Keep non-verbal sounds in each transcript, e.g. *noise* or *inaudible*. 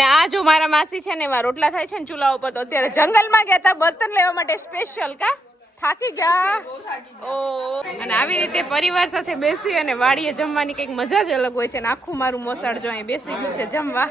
અને આ જો મારા માસી છે ને, એમાં રોટલા થાય છે ને ચૂલા ઉપર, તો અત્યારે જંગલમાં ગયા હતા બર્તન લેવા માટે સ્પેશિયલ કા? થાકી ગયા. ઓ. અને આવી રીતે પરિવાર સાથે બેસી અને વાડીએ જમવાની કંઈક મજા જ અલગ હોય છે અને આખું મારું મોસાળ જો અહીં બેસી ગયું છે જમવા.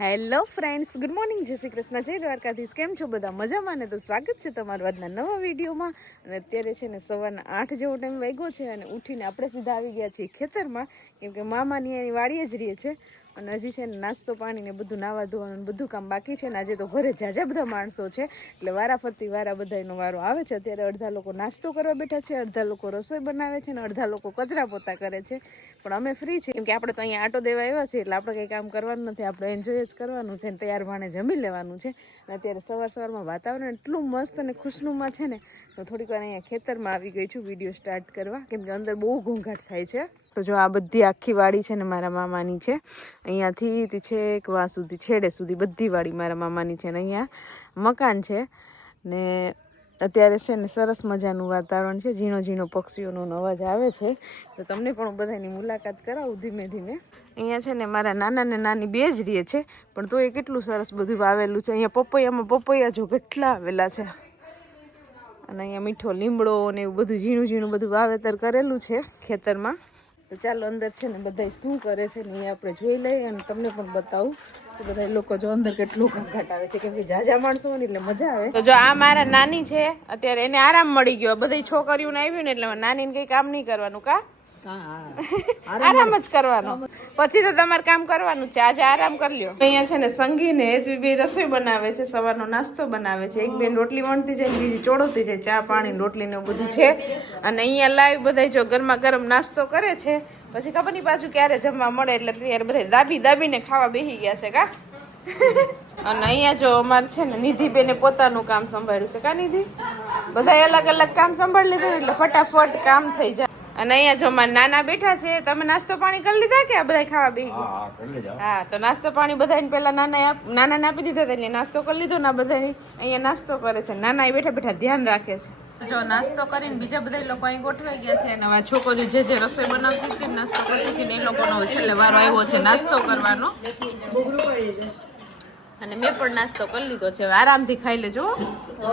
હેલો ફ્રેન્ડ્સ ગુડ મોર્નિંગ જય શ્રી કૃષ્ણ. જય દ્વારકાધીશ. કેમ છો બધા? મજામાં ને? તો સ્વાગત છે તમારું આજના નવા વિડીયોમાં. અને અત્યારે છે ને સવારના આઠ જેવો ટાઈમ વાગ્યો છે અને ઉઠીને આપણે સીધા આવી ગયા છીએ ખેતરમાં. કેમ કે મામાની એની વાડીએ જ રહીએ છે. અને હજી છે નાસ્તો પાણી ને બધું નાવા ધોવાનું બધું કામ બાકી છે ને આજે તો ઘરે જાજા બધા માણસો છે. એટલે વારા ફરતી વારા બધાનો વારો આવે છે. અત્યારે અડધા લોકો નાસ્તો કરવા બેઠા છે, અડધા લોકો રસોઈ બનાવે છે ને અડધા લોકો કચરા પોતા કરે છે. પણ અમે ફ્રી છીએ. કેમ કે આપણે તો અહીંયા આટો દેવા આવ્યા છીએ એટલે આપણે કંઈ કામ કરવાનું નથી. આપણે એન્જોય જ કરવાનું છે ને તૈયાર ભાણે જમી લેવાનું છે. અને અત્યારે સવાર સવારમાં વાતાવરણ એટલું મસ્ત અને ખુશનુમાં છે ને તો થોડીક વાર અહીંયા ખેતરમાં આવી ગઈ છું, વીડિયો સ્ટાર્ટ કરવા. કેમ કે અંદર બહુ ઘોંઘાટ થાય છે. તો જો આ બધી આખી વાડી છે ને મારા મામાની છે, અહીંયાથી તે એક વા સુધી, છેડે સુધી બધી વાડી મારા મામાની છે ને અહીંયા મકાન છે. ને અત્યારે છે ને સરસ મજાનું વાતાવરણ છે, ઝીણો ઝીણો પક્ષીઓનો અવાજ આવે છે. તો તમને પણ બધાની મુલાકાત કરાવું ધીમે ધીમે. અહીંયા છે ને મારા નાના ને નાની બે જ રીએ છે, પણ તો એ કેટલું સરસ બધું વાવેલું છે. અહીંયા પપૈયામાં પપૈયા જો કેટલા આવેલા છે. અને અહીંયા મીઠો લીમડો ને એવું બધું ઝીણું ઝીણું બધું વાવેતર કરેલું છે ખેતરમાં. ચાલો અંદર છે ને બધા શું કરે છે ને એ આપણે જોઈ લઈએ અને તમને પણ બતાવું. તો બધા લોકો જો અંદર કેટલું ઘાટ આવે છે. કેમ કે જાજા માણસો ને એટલે મજા આવે. તો જો આ મારા નાની છે, અત્યારે એને આરામ મળી ગયો. બધી છોકરીઓને આવ્યું ને એટલે નાનીને કઈ કામ નહીં કરવાનું કા? આરામ જ કરવાનો. પછી તો તમારે કામ કરવાનું છે. આજે આરામ કરી લ્યો. અહીંયા છે ને સંગીને હેતવી બે રસોઈ બનાવે છે. સવારનો નાસ્તો બનાવે છે. એક બેન રોટલી વણતી જાય બીજી ચોડોતી જાય. ચા પાણી રોટલી ને બધું છે. અને અહીંયા લાઈવ બધા જો ગરમા ગરમ નાસ્તો કરે છે. પછી ખબર નહીં પાછું ક્યારે જમવા મળે એટલે ત્યારે બધા દાબી દાબીને ખાવા બેસી ગયા છે કા? અને અહીંયા જો અમારે છે ને નિધિબેને પોતાનું કામ સંભાળ્યું છે કા નિધિ? બધા અલગ અલગ કામ સંભાળી લીધું એટલે ફટાફટ કામ થઈ જાય. અને અહીંયા જો મારા નાના બેઠા છે તમે નાસ્તો પાણી કરી લીધા કે આ બધા ખાવા બેસી હા તો નાસ્તો પાણી બધાને પેલા નાના નાના આપી દીધા હતા એટલે નાસ્તો કરી લીધો ને બધા અહીંયા નાસ્તો કરે છે. નાના એ બેઠા બેઠા ધ્યાન રાખે છે. જો નાસ્તો કરીને બીજા બધા લોકો અહીં ગોઠવાઈ ગયા છે અને આ છોકરીઓ જે જે રસોઈ બનાવતી હતી નાસ્તો કરતી હતી એ લોકોનો છેલ્લે વારો આવ્યો છે નાસ્તો કરવાનો. અને મેં પણ નાસ્તો કરી લીધો છે. આરામથી ખાઈ લેજો હો.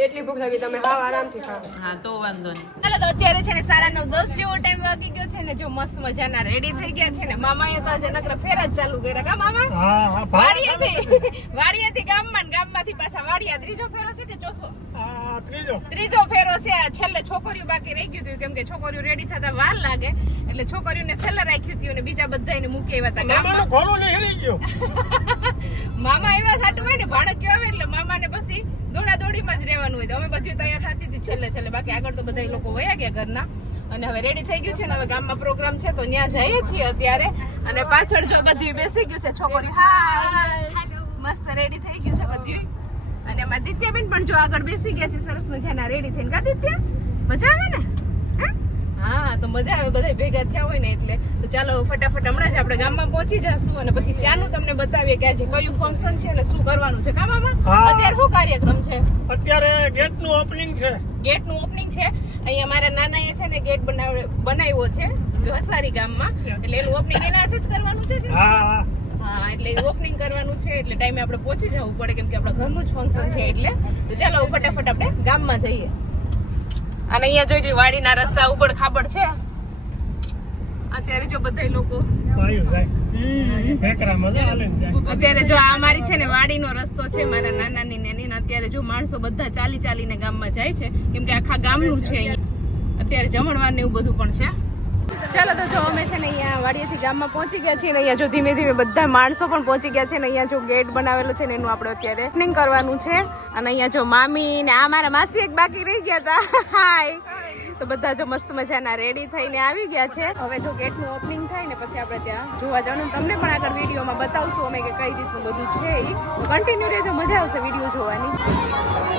એટલી ભૂખ લાગી તમે હાવ આરામથી ખાઓ હા તો વાંધો નહીં. ચાલો તો અત્યારે છે ને સાડા નવ દસ જેવો ટાઈમ વાગી ગયો છે ને જો મસ્ત મજાના રેડી થઈ ગયા છે ને મામાએ તો આજે નકરા ફેર જ ચાલુ કર્યા. કા મામા? વાડિયાથી વાડિયાથી ગામમાં ને ગામમાંથી પાછા વાડિયા ત્રીજો ફેરો છે કે ચોથો? ત્રીજો. ફેરો છે. આ છેલ્લે છોકરીઓ બાકી રહી ગયું હતું કેમ કે છોકરીઓ રેડી થતા વાર લાગે એટલે છોકરીઓને છેલ્લે રાખ્યું હતું અને બીજા બધાને મૂકી આવ્યા હતા ગામમાં. *laughs* મામા એવા થતું હોય ને ભાણક્યો આવે એટલે મામાને પછી દોડા દોડીમાં જ રહેવાનું હોય. તો અમે બધું તૈયાર થતી હતી છેલ્લે છેલ્લે. બાકી આગળ તો બધા લોકો વયા ગયા ઘરના. અને હવે રેડી થઈ ગયું છે ને, હવે ગામમાં પ્રોગ્રામ છે તો ત્યાં જઈએ છીએ અત્યારે. અને પાછળ જો બધી બેસી ગયું છે છોકરી. હા મસ્ત રેડી થઈ ગયું છે બધું. અને એમાં દિત્યાબેન પણ જો આગળ બેસી ગયા છે, સરસ મજાના રેડી થઈને. કા દિત્યા? મજા આવે ને? હે? તો મજા આવે બધા ભેગા થયા હોય ને એટલે. તો ચાલો ફટાફટ હમણાં જ આપણે ગામમાં પહોંચી જશું અને પછી ત્યાંનું તમને બતાવીએ કે આજે કયું ફંક્શન છે અને શું કરવાનું છે. ગામમાં અત્યારે શું કાર્યક્રમ છે? અત્યારે ગેટનું ઓપનિંગ છે. ગેટનું ઓપનિંગ છે. અહીંયા મારા નાના એ છે ને ગેટ બનાવ બનાવ્યો છે ઘસારી ગામમાં. એટલે એનું ઓપનિંગ એના હાથે જ કરવાનું છે હા હા. એટલે ઓપનિંગ કરવાનું છે એટલે ટાઈમે આપણે પહોંચી જવું પડે કેમ કે આપણા ઘરનું જ ફંક્શન છે એટલે. તો ચાલો ફટાફટ આપણે ગામમાં જઈએ. અને અહીંયા જોઈ વાડીના રસ્તા ઉપર ખાબડ છે. અત્યારે જો બધા લોકો અત્યારે જો આ મારી છે ને વાડીનો રસ્તો છે મારા નાનાની નેની ને અત્યારે જો માણસો બધા ચાલી ચાલીને ગામમાં જાય છે કેમ કે આખા ગામનું છે અહીંયા. અત્યારે જમણવાર ને એવું બધું પણ છે. ચાલો તો જો અમે છે ને અહીંયા વાડીએથી ગામમાં પહોંચી ગયા છીએ ને અહીંયા જો ધીમે ધીમે બધા માણસો પણ પહોંચી ગયા છે ને અહીંયા જો ગેટ બનાવેલો છે ને એનું આપણે અત્યારે ઓપનિંગ કરવાનું છે. અને અહીંયા જો મામી ને આ મારા માસી એક બાકી રહી ગયા હતા હાય તો બધા જો મસ્ત મજાના રેડી થઈને આવી ગયા છે. હવે જો ગેટનું ઓપનિંગ થાય ને પછી આપણે ત્યાં જોવા જવાનું. તમને પણ આગળ વિડીયોમાં બતાવશું અમે કે કઈ રીતનું બધું છે તો કન્ટિન્યુ રહેજો, મજા આવશે વીડિયો જોવાની.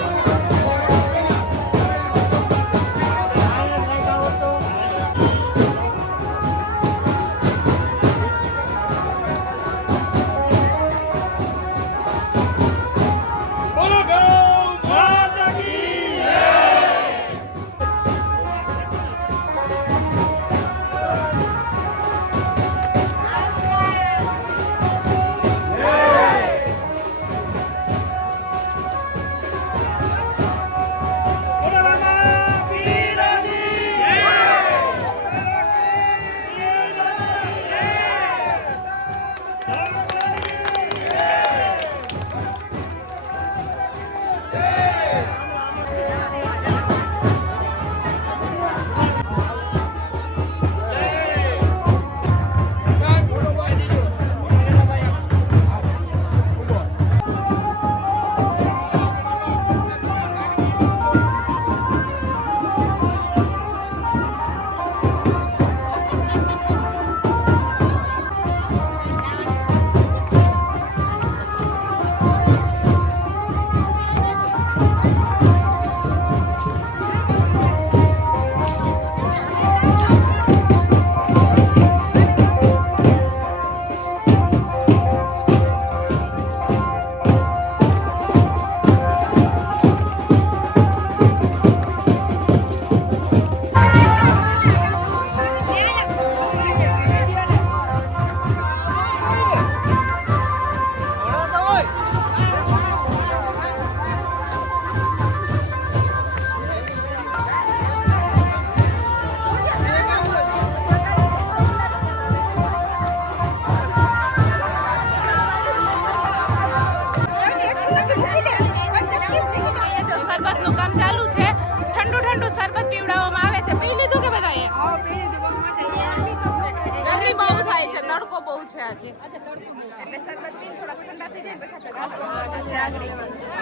તડકો બહુ છે આજે.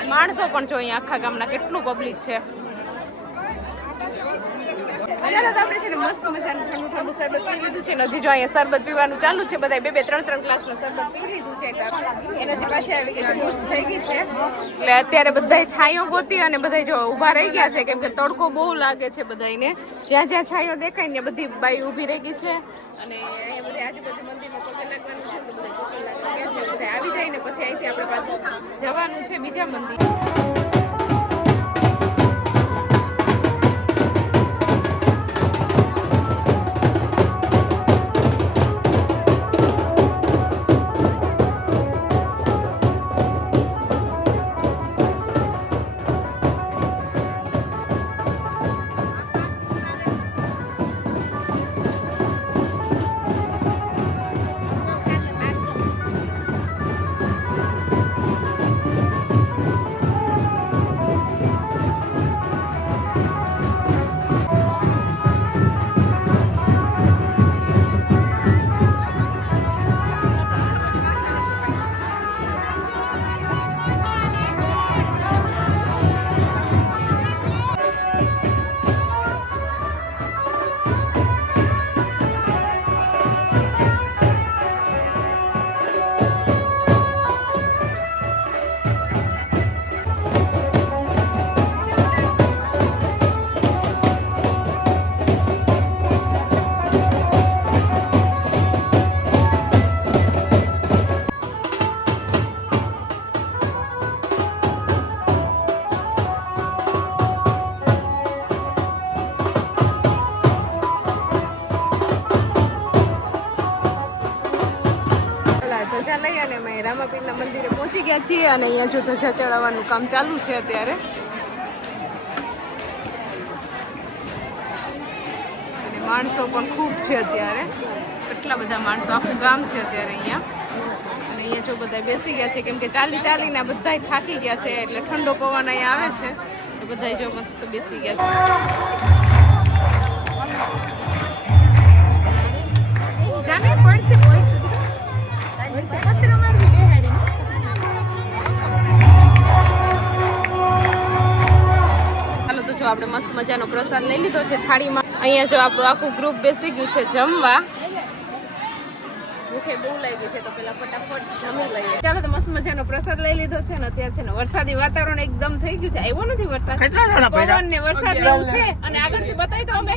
માણસો પણ જો અહીંયા આખા ગામના કેટલું પબ્લિક છે ચાલો આપણે છે ને મસ્ત મજાનું ઠંડુ ઠંડુ શરબત પી લીધું છે. હજી જો અહીંયા શરબત પીવાનું ચાલુ છે બધા બે બે, ત્રણ ત્રણ ગ્લાસનું શરબત પી લીધું છે. એટલે એનર્જી પાછી આવી ગઈ છે થઈ ગઈ છે. એટલે અત્યારે બધાય છાંયો ગોતી અને બધા જો ઊભા રહી ગયા છે. કેમ કે તડકો બહુ લાગે છે બધાયને. જ્યાં જ્યાં છાંયો દેખાય ને બધી બાઈ ઊભી રહી ગઈ છે. અને અહીંયા બધી આજુબાજુ મંદિરમાં પગે લાગવાનું છે, તો બધા પગે લાગવા ગયા છે. બધા આવી જાય ને પછી અહીંથી આપણે પાછું જવાનું છે બીજા મંદિર. અને અહીંયા જો ધજા ચડાવવાનું કામ ચાલુ છે અત્યારે. અને માણસો પણ ખૂબ છે અત્યારે. કેટલા બધા માણસો, આખું ગામ છે અત્યારે અહીંયા. અને અહીંયા જો બધા બેસી ગયા છે, કેમ કે ચાલી ચાલીને બધા થાકી ગયા છે, એટલે ઠંડો પવન અહીંયા આવે છે. તો બધા જો મસ્ત બેસી ગયા છે. જાને પડશે. પડશે. જો આપણે મસ્ત મજાનો પ્રસાદ લઈ લીધો છે થાળીમાં. અહીંયા જો આપણું આખું ગ્રુપ બેસી ગયું છે જમવા. ભૂખે બહુ લાગી છે તો પેલા ફટાફટ જમી લઈએ. ચાલો તો મસ્ત મજાનો પ્રસાદ લઈ લીધો છે ને અત્યારે છે ને વરસાદી વાતાવરણ એકદમ થઈ ગયું છે. આવ્યો નથી વરસાદ? કેટલા જણા પડ્યા? પવન ને વરસાદ ને છે. અને આગળથી બતાવી તો અમે.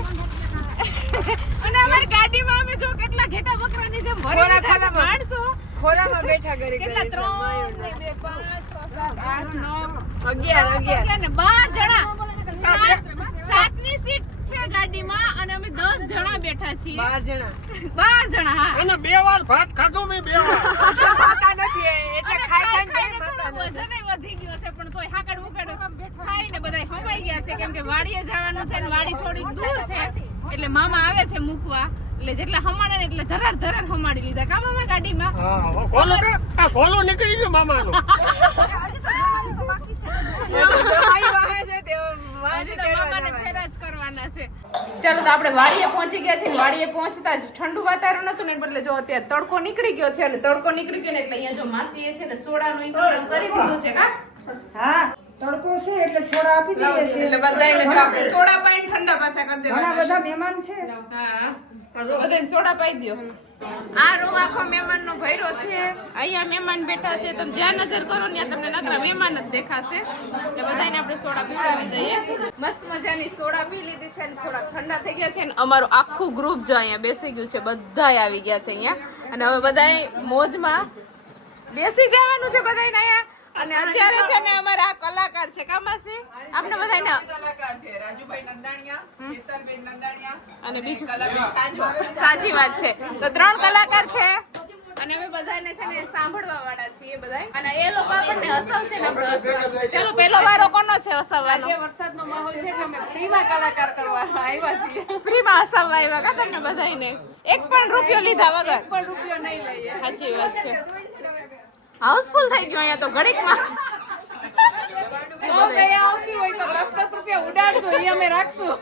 *laughs* અને અમારી ગાડીમાં અમે જો કેટલા ઘેટા બકરાની જેમ ભરી છે. માણસો. ખોરામાં બેઠા કરી કેટલા? ત્રણ બે પાંચ સાત આઠ નવ અગિયાર અગિયાર. અગિયાર ને બાર જણા. સાતની સીટ છે ગાડીમાં અને અમે દસ જણા બેઠા છીએ. બાર જણા. બાર જણા હા. અને બે વાર ભાત ખાધો મેં બે વાર. *laughs* ખાતા નથી એટલે ખાઈ ખાઈને વધી ગયો છે પણ તોય હાકડ મુકડ ખાઈને બધાય હમાઈ ગયા છે કેમ કે વાડીએ જવાનું છે ને વાડી થોડી દૂર છે એટલે મામા આવે છે મૂકવા. એટલે જેટલા હમાડે ને એટલે ધરાર ધરાર હમાડી લીધા. કા મામા ગાડીમાં? હા ખોલો કે આ ખોલો નીકળી ગયો મામાનો *laughs* જમાઈ વાહે છે તે હજી તો મામાને ફેરા જ કરવાના છે. ચાલો તો આપણે વાડીએ પહોંચી ગયા છીએ. વાડીએ પહોંચતા જ ઠંડુ વાતાવરણ હતું ને બદલે જો અત્યારે તડકો નીકળી ગયો છે અને તડકો નીકળી ગયો ને એટલે અહીંયા જો માસીએ છે ને સોડાનો ઇંતજામ કરી દીધો છે કા? હા. તડકો છે એટલે છોડા આપી દઈએ છે એટલે બધાને જો આપણે સોડા પાણી ઠંડા પાછા કરી ઘણા દેવાના બધા મહેમાન છે. હા. બધાને સોડા પાઈ દ્યો. આ રૂમ આખો મહેમાનનો ભયરો છે. અહીંયા મહેમાન બેઠા છે. તમે જ્યાં નજર કરો ને તમને નકરા મહેમાન જ દેખાશે. એટલે બધાને આપણે સોડા પીવડાવી દઈએ. મસ્ત મજાની સોડા પી લીધી છે અને થોડા ઠંડા થઈ ગયા છે. ને અમારું આખું ગ્રુપ જો અહીંયા બેસી ગયું છે. બધાય આવી ગયા છે અહીંયા. અને હવે બધાય મોજમાં બેસી જવાનું છે બધાને અહીંયા. અને અત્યારે છે ને અમારા આ કલાકાર છે. કામાસી આપણે બધાને અને બીજું સાચી વાત છે. તો ત્રણ કલાકાર છે. અને અમે બધાને છે ને સાંભળવા વાળા છીએ બધા અને એ લોકો આપણને હસાવશે ને આપણે છે. ચાલો પેલો વારો કોનો છે હસાવવાનો? જે વરસાદનો માહોલ છે એટલે અમે ફ્રીમાં કલાકાર કરવા આવ્યા છીએ. ફ્રીમાં હસાવવા આવ્યા કા તમને બધાને એક પણ રૂપિયો લીધા વગર? પણ રૂપિયો નહીં લઈએ. સાચી વાત છે. હાઉસફુલ થઈ ગયું અહીંયા તો ઘડીકમાં. આવતી હોય તો દસ દસ રૂપિયા ઉડાડજો એ અમે રાખશું.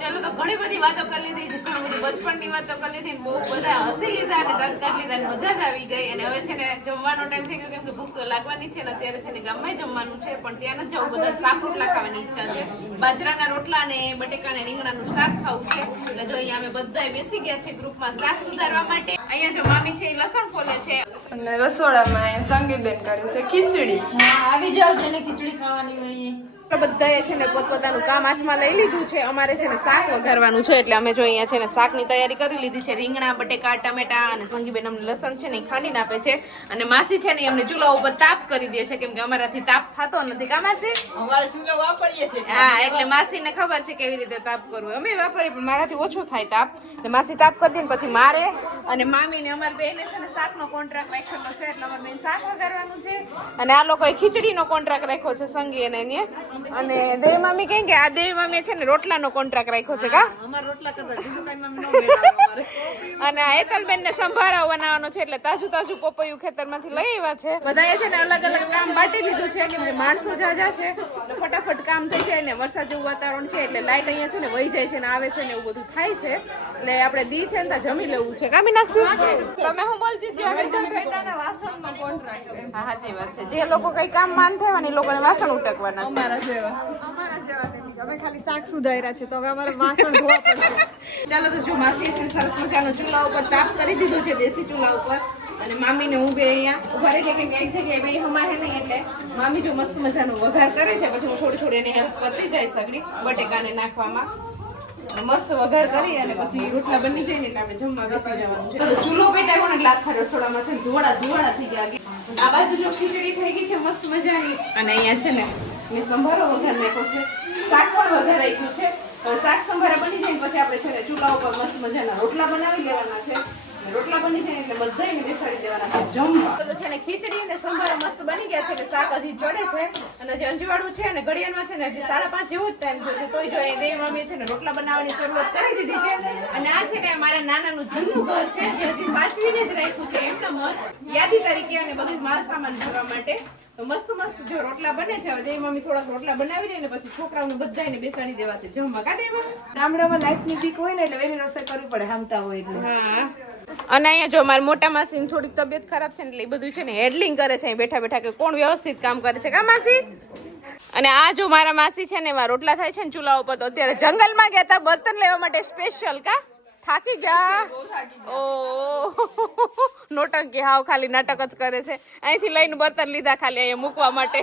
ચાલો તો ઘણી બધી વાતો કરી લીધી છે ઘણું બધું બચપણની વાતો કરી લીધી ને બહુ બધા હસી લીધા અને દાંત કાઢી લીધા અને મજા જ આવી ગઈ. અને હવે છે ને જમવાનો ટાઈમ થઈ ગયો કેમ કે ભૂખ તો લાગવાની છે ને અત્યારે છે ને ગામમાં જમવાનું છે પણ ત્યાં નથી જવું. બધા શાક રોટલા ખાવાની ઈચ્છા છે. બાજરાના રોટલા ને બટેકા ને રીંગણાનું શાક ખાવું છે. એટલે જો અહીંયા અમે બધાય બેસી ગયા છે ગ્રુપમાં શાક સુધારવા માટે. અહીંયા જો મામી છે એ લસણ ફોલે છે. અને રસોડામાં સંગીતબેન કરે છે ખીચડી. આવી જાવ જેને ખીચડી ખાવાની હોય બધાએ છે ને પોતપોતાનું કામ હાથમાં લઈ લીધું છે. અમારે છે ને શાક વઘારવાનું છે એટલે અમે જો અહીંયા છે ને શાકની તૈયારી કરી લીધી છે. રીંગણા બટેકા ટમેટા અને સંગીબેન અમને લસણ છે ને એ ખાંડીને આપે છે. અને માસી છે ને એમને અમને ચૂલા ઉપર તાપ કરી દે છે કેમ કે અમારાથી તાપ થતો નથી. કા માસી? અમારે ચૂલો વાપરીએ છીએ. હા એટલે માસીને ખબર છે કેવી રીતે તાપ કરવો. અમે વાપરીએ પણ મારાથી ઓછો થાય તાપ. એટલે માસી તાપ કરી દે ને પછી મારે અને મામીને અમારે બેને છે ને શાકનો કોન્ટ્રાક્ટ રાખ્યો છે એટલે અમાર બેન શાક વગાડવાનું છે. અને આ લોકોએ ખીચડીનો કોન્ટ્રાક્ટ રાખ્યો છે સંગી અને એને. અને દેવી મામી કહે કે આ દેવી મામીએ છે ને રોટલાનો કોન્ટ્રાક્ટ રાખ્યો છે કા? અમારે રોટલા કરતા બીજું કઈ મમ્મી નો મેળવે અમારે. અને આ હેતલબેન ને સંભારા બનાવવાનો છે એટલે તાજું તાજું પપૈયું ખેતરમાંથી લઈ આવ્યા છે. બધાએ છે ને અલગ અલગ કામ બાટી લીધું છે કેમ કે માણસો જાજા છે. ફટાફટ કામ થઈ જાય ને વરસાદ જેવું વાતાવરણ છે એટલે લાઈટ અહીંયા છે ને વહી જાય છે ને આવે છે ને એવું બધું થાય છે. એટલે આપણે દી છે ને ત્યાં જમી લેવું છે. કામી નાખશું? તમે હું બોલતી હા સાચી વાત છે. જે લોકો કઈ કામ માન થાય ને એ લોકોને વાસણ ઉટકવાના છે. અમારા જેવા. અમારા જેવા અમે ખાલી શાક સુધાર્યા છે તો હવે અમારે વાસણ ધોવા પડશે. *laughs* ચાલો તો જો માસી છે સરસ મજાનો ચૂલા ઉપર તાપ કરી દીધો છે દેશી ચૂલા ઉપર. અને મામી ને હું બે અહીંયા ઊભા રહી કે એક જગ્યાએ બે હમારે નહીં એટલે મામી જો મસ્ત મજાનો વઘાર કરે છે પછી હું થોડી થોડી એની હેલ્પ કરતી જાય સગડી બટેકાને નાખવામાં. મસ્ત વઘાર કરી અને પછી રોટલા બની જાય ને એટલે આપણે જમવા બેસી જવાનું ચૂલો પેટાયો ને એટલે આખા રસોડામાં છે ધોળા ધુવાડા થઈ ગયા આ બાજુ જો ખીચડી થઈ ગઈ છે, મસ્ત મજાની. અને અહીંયા છે ને મેં સંભારો વઘાર નાખ્યો છે. શાક પણ વઘાર ગયું છે. શાક સંભારા બની જાય પછી આપણે છે ને ચૂલા ઉપર મસ્ત મજાના રોટલા બનાવી લેવાના છે. રોટલા બની જાય એટલે બધાયને બેસાડી દેવાના છે. જમવા. તો છે ને ખીચડી અને સંભાર મસ્ત બની ગયા છે એટલે શાક હજી ચડે છે અને જે અંજવાળું છે ને ઘડિયાળમાં છે ને હજી સાડા પાંચ જેવું જ ટાઈમ થયો છે તોય જો એ દેવ મમ્મીએ છે ને રોટલા બનાવવાની શરૂઆત કરી દીધી છે. અને આ છે ને મારા નાનાનું જૂનું ઘર છે જે હજી સાચવીને જ રાખ્યું છે. એમના મત યાદી તરીકે અને બધું માલ સામાન ભરવા માટે. તો મસ્ત મસ્ત જો રોટલા બને છે હવે દેવી મમ્મી થોડાક રોટલા બનાવી દે ને પછી છોકરાઓને બધાને બેસાડી દેવા છે. જમવા કા દેવા મમ્મી ગામડામાં લાઈટની બીક હોય ને એટલે વહેલી રસોઈ કરવી પડે હામટા હોય એટલે. હા. અને અહીંયા જો મારા મોટા માસીની થોડીક તબિયત ખરાબ છે એટલે એ બધું છે ને હેડલિંગ કરે છે, અહીં બેઠા બેઠા કે કોણ વ્યવસ્થિત કામ કરે છે. કા માસી? અને આ જો મારા માસી છે ને એમાં રોટલા થાય છે ને ચૂલા ઉપર, તો અત્યારે જંગલમાં ગયા હતા, બર્તન લેવા માટે સ્પેશિયલ કા? થાકી ગયા. ઓ નોટંકી હાવ ખાલી નાટક જ કરે છે. અહીંથી લઈને બર્તન લીધા ખાલી અહીંયા મૂકવા માટે.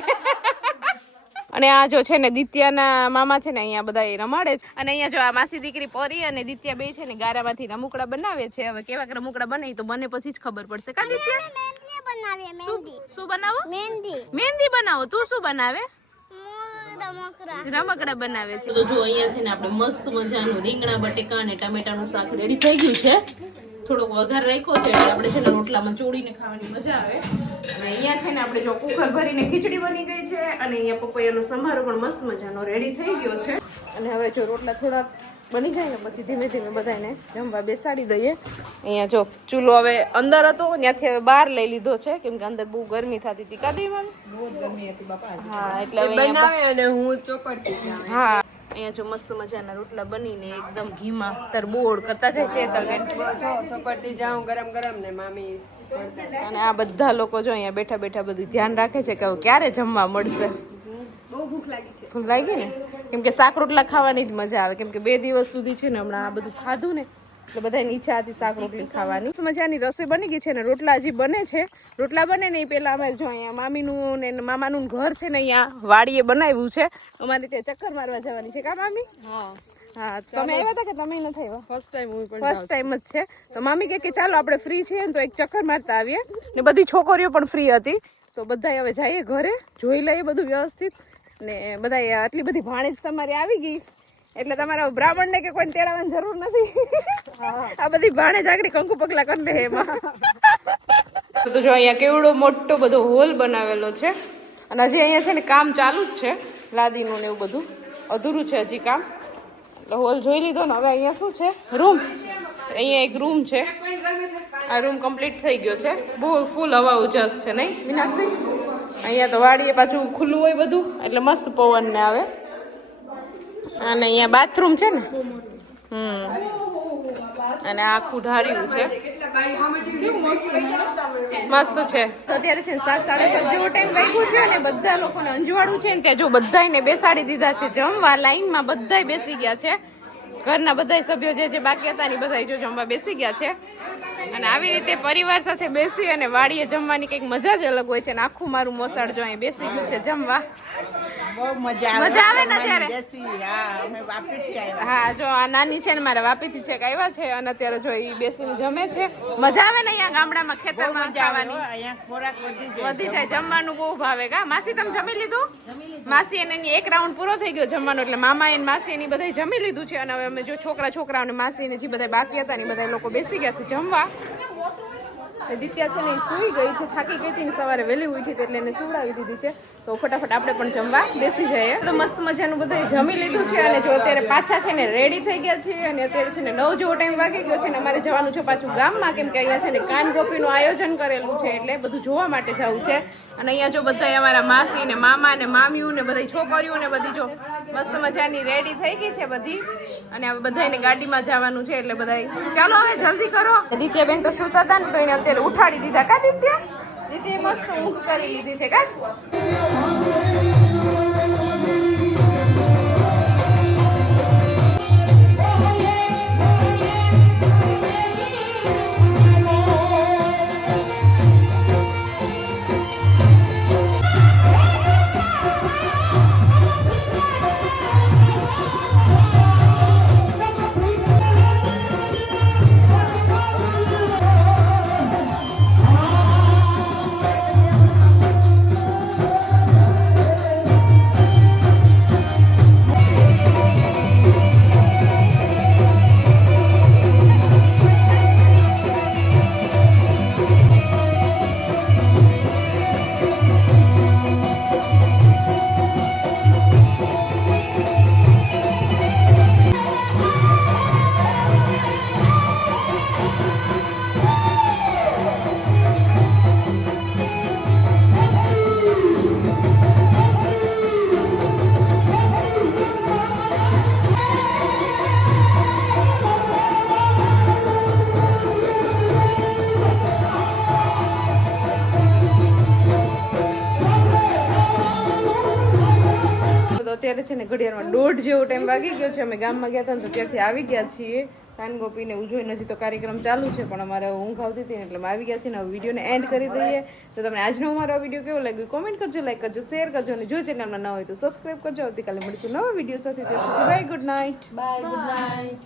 અને આ જો છે ને દિત્યાના મામા છે ને અહીંયા બધા એ રમાડે છે. અને અહીંયા જો આ માસી દીકરી પરી અને દિત્યા બે છે ને ગારામાંથી રમકડા બનાવે છે. હવે કેવા રમકડા બને તો બને પછી જ ખબર પડશે. કા દિત્યા? શું બનાવો? મહેંદી મહેંદી બનાવો. તું શું બનાવે? રમકડા. રમકડા બનાવે છે. તો જો અહીંયા છે ને આપણે મસ્ત મજાનું રીંગણા બટેકા અને ટામેટાનું શાક રેડી થઈ ગયું છે. થોડોક વઘાર રાખ્યો છે એટલે આપણે છે ને રોટલામાં ચોળીને ખાવાની મજા આવે. અને અહીંયા છે ને આપણે જો કુકર ભરીને ખીચડી બની ગઈ છે અને અહીંયા પપૈયાનો સંભારો પણ મસ્ત મજાનો રેડી થઈ ગયો છે. અને હવે જો રોટલા થોડાક બની જાય ને પછી ધીમે ધીમે બધાને જમવા બેસાડી દઈએ. અહીંયા જો ચૂલો હવે અંદર હતો ત્યાંથી હવે બહાર લઈ લીધો છે. કેમ કે અંદર બહુ ગરમી થતી હતી. કાદી મમ્મી બહુ ગરમી હતી બાપા હા એટલે હવે બનાવે અને હું ચોપડતી હા અહીંયા જો મસ્ત મજાના રોટલા બનીને એકદમ ઘીમાં. તરબોળ કરતા જાય છે તલગાન ચોપડતી જાઉં ગરમ ગરમ ને મામી. અને આ બધા લોકો જો અહીંયા બેઠા બેઠા બધું ધ્યાન રાખે છે કે ક્યારે જમવા મળશે. બહુ ભૂખ લાગી છે. ભૂખ લાગી ને? કેમ કે શાક રોટલા ખાવાની જ મજા આવે. કેમ કે બે દિવસ સુધી છે ને હમણાં આ બધું ખાધું ને એટલે બધાની ઈચ્છા હતી શાક રોટલી ખાવાની. મજાની રસોઈ બની ગઈ છે ને રોટલા હજી બને છે. રોટલા બને ને એ પહેલા અમારે જો અહીંયા મામીનું ને મામાનું ઘર છે ને અહીંયા વાડીએ બનાવ્યું છે. અમારે ત્યાં ચક્કર મારવા જવાની છે કા મામી? હા. હા તમે આવ્યા હતા કે તમે નથી આવ્યા? ફર્સ્ટ ટાઈમ હું પણ ફર્સ્ટ ટાઈમ જ છે. તો મામી કહે કે ચાલો આપણે ફ્રી છીએ તો એક ચક્કર મારતા આવીએ. ને બધી છોકરીઓ પણ ફ્રી હતી. તો બધા હવે જઈએ ઘરે જોઈ લઈએ બધું વ્યવસ્થિત. ને બધા આટલી બધી ભાણેજ તમારી આવી ગઈ. એટલે તમારા બ્રાહ્મણને કે કોઈ તેડાવવાની જરૂર નથી. આ બધી ભાણેજ આગળ કંકુ પગલા કરી લે એમાં? તો જો અહીંયા કેવડો મોટો બધો હોલ બનાવેલો છે. અને હજી અહીંયા છે ને કામ ચાલુ જ છે. લાદીનું ને એવું બધું. અધૂરું છે હજી કામ. એટલે હોલ જોઈ લીધો ને, હવે અહીંયા શું છે? રૂમ અહીંયા એક રૂમ છે. આ રૂમ કમ્પ્લીટ થઈ ગયો છે. બહુ ફૂલ હવા ઉજાસ છે, નહીં? મીનાક્ષી? અહીંયા તો વાડીએ પાછું ખુલ્લું હોય બધું, એટલે મસ્ત પવન ને આવે. અને અહીંયા બાથરૂમ છે ને? હમ. અને આખું ઢાળ્યું છે. મસ્ત છે? તો અત્યારે છે ને સાત સાડા સાત જેવો ટાઈમ વાગ્યો છે અને બધા લોકોને અંજવાળું છે ને ત્યાં જો બધાયને બેસાડી દીધા છે જમવા લાઈનમાં બધાય બેસી ગયા છે. ઘરના બધાય સભ્યો જે જે બાકી હતા ને બધા જો જમવા બેસી ગયા છે. અને આવી રીતે પરિવાર સાથે બેસી અને વાડીએ જમવાની કંઈક મજા જ અલગ હોય છે અને આખું મારું મોસાળ જો અહીં બેસી ગયું છે જમવા. મજા મજા આવે ને અત્યારે? હા અમે વાપીથી આવ્યા. હા જો આ નાની છે ને મારા વાપીથી છેક આવ્યા છે અને અત્યારે જો એ બેસીને જમે છે. મજા આવે ને અહીંયા ગામડામાં ખેતરમાં ખાવાની? હો. અહીંયા ખોરાક વધી જાય. જમવાનું બહુ ભાવે કા? માસી તમે જમી લીધું? માસી એને એક રાઉન્ડ પૂરો થઈ ગયો જમવાનો એટલે મામા એને માસી એની બધા જમી લીધું છે અને હવે અમે જો છોકરા છોકરાઓ અને માસી ને જે બધા બાકી હતા ને બધા લોકો બેસી ગયા છે જમવા. દિત્યા છે ને એ સૂઈ ગઈ છે, થાકી ગઈ હતી સવારે વહેલી ઉઠી એટલે એને સુવડાવી દીધી છે. તો ફટાફટ આપણે પણ જમવા બેસી જઈએ. તો મસ્ત મજાનું બધું જમી લીધું છે અને જો અત્યારે પાછા છે ને રેડી થઈ ગયા છે અને અત્યારે છે ને નવ જેવો ટાઈમ વાગી ગયો છે ને અમારે જવાનું છે પાછું ગામમાં, કેમ કે અહીંયા છે ને કાન ગોપીનું આયોજન કરેલું છે એટલે બધું જોવા માટે જવું છે. અને અહીંયા જો બધા અમારા માસી ને મામા ને મામીઓ ને બધી છોકરીઓ ને બધી જો મસ્ત મજાની રેડી થઈ ગઈ છે બધી. અને હવે બધાને ગાડીમાં જવાનું છે એટલે બધા ચાલો હવે જલ્દી કરો. દિત્યાબેન તો સુતા હતા ને તો એને અત્યારે ઉઠાડી દીધા. કા દિત્યા? દિત્યાએ મસ્ત ઊંઘ કરી લીધી છે, કા? છે ને ઘડિયાળમાં દોઢ જેવો ટાઈમ વાગી ગયો છે. અમે ગામમાં ગયા હતા તો ત્યાંથી આવી ગયા છીએ. કાન ગોપીને ઉજવઈને હજી તો કાર્યક્રમ ચાલુ છે, પણ અમારે ઊંઘ આવતી હતી એટલે આવી ગયા છીએ ને વિડીયોને એન્ડ કરી દઈએ. તો તમને આજનો અમારો વીડિયો કેવો લાગ્યો? કોમેન્ટ કરજો લાઈક કરજો શેર કરજો અને જો ચેનલમાં ન હોય તો સબસ્ક્રાઈબ કરજો. આવતીકાલે મળીશું નવા વીડિયો સાથે. Bye good night bye good night